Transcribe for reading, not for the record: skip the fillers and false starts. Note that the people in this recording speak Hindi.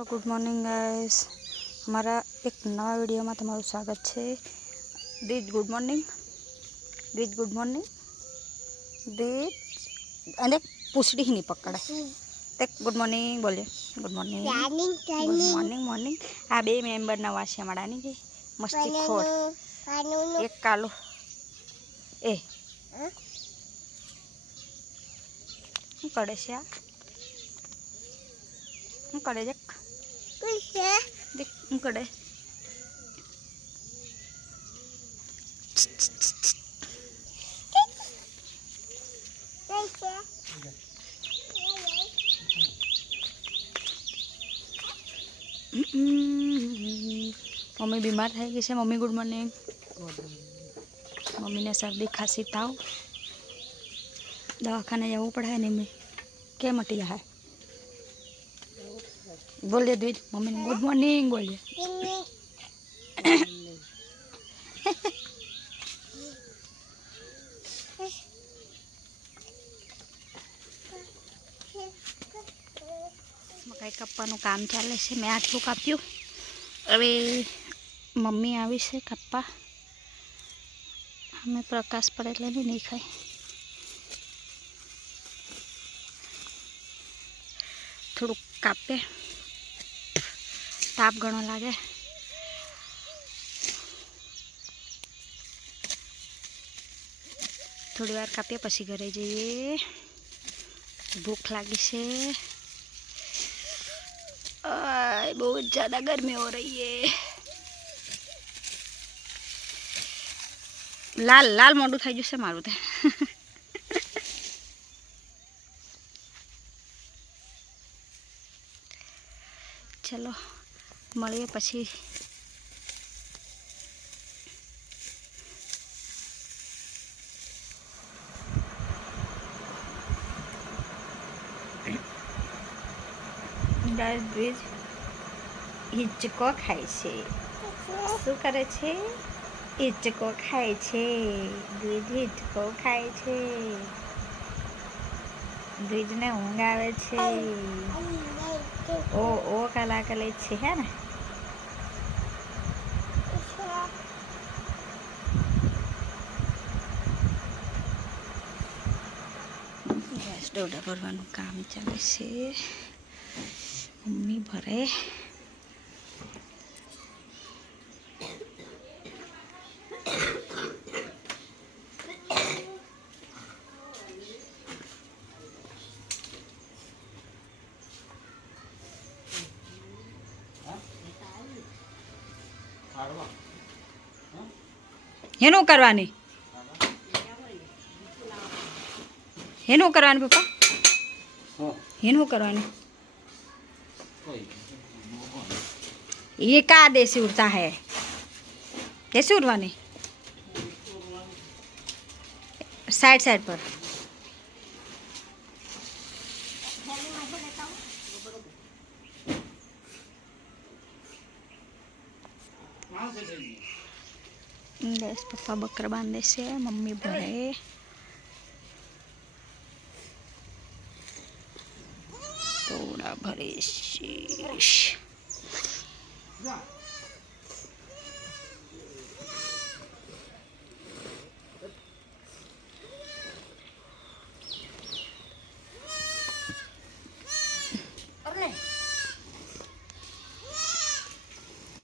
गुड मॉर्निंग गाइस, हमारा एक नवा वीडियो में तमारू स्वागत है। दीज गुड मॉर्निंग, दीज गुड मॉर्निंग, दीज अने पूछड़ी ही नहीं पकड़े। देख गुड मॉर्निंग बोलिए, good morning good morning morning. आ बे मेम्बर नवा छे हमारा नहीं के मस्ती खोर। एक कालो ए શું કરે છે આ? શું કરે છે? દેખ શું કરે? मम्मी बीमार થઈ ગઈ છે। Mummy good morning. मम्मी ने सर्दी खांसी ताव दवाखाने जावू पड़े ने मम्मी क्या मटिया है बोलिए द्विज मम्मी ने गुड मॉर्निंग बोलिए। मकाई कापવાનું કામ ચાલે છે। મેં આટલું કાપ્યું, હવે મમ્મી આવી છે કાપવા। અમે પ્રકાશ પડે એટલે નહીં ખાય। થોડુંક કાપે, તાપ ઘણો લાગે। थोड़ी वार कापीए पछी घरे जाइए। भूख लगी से, बहुत ज़्यादा गर्मी हो रही है। लाल लाल मोडू थी जैसे मारू थे। चलो મળીએ પછી। गाइस द्विज હિંચકો ખાય છે। શું કરે છે? હિંચકો ખાય છે। દ્વિજ હિંચકો ખાય છે। દ્વિજને ઊંઘ આવે છે। ओ कला कले छे है ना। गैस डोडा भरवानुं काम चाले छे। मम्मी भरे। हेनु करवानी, हेनु करवानी पप्पा, हेनु करवानी। ये का देसी उड़ता है? कैसे उड़वानी? साइड साइड पर। गैस पप्पा बकर बांधे से, मम्मी भरे। थोड़ा भरे शीश।